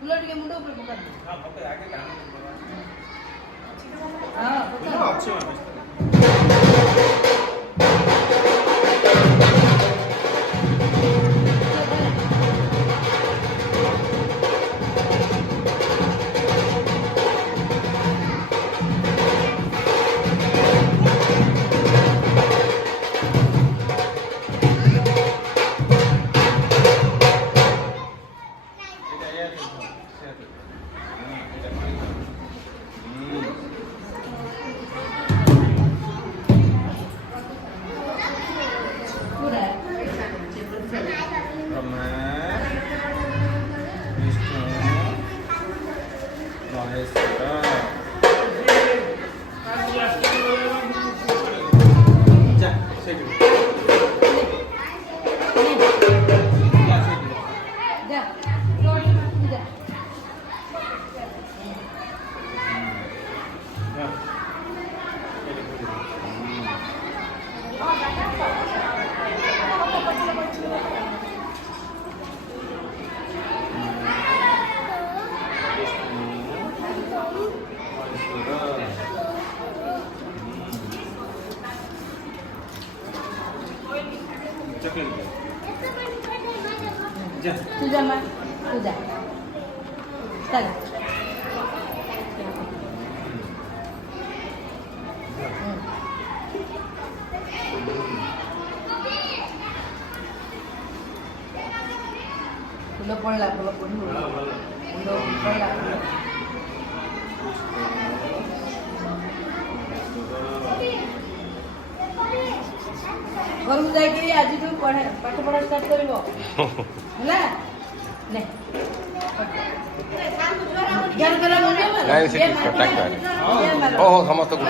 फूल टिके मुंड ऊपर पका दे। हां मते आगे काम हां फूल पका अच्छे वाले पूरा ब्रह्मा विष्णु महेश्वर जा सेट जा सेट जा जा जा तू जा मां तू जा चल फूल पड़ला फूल पड़ी मुंड पड़ला घर को जाइए आज पाठ पढ़ा स्टार्ट कर ନାଇଁ ସେଠି କଟାକ ଓହୋ ସମସ୍ତଙ୍କୁ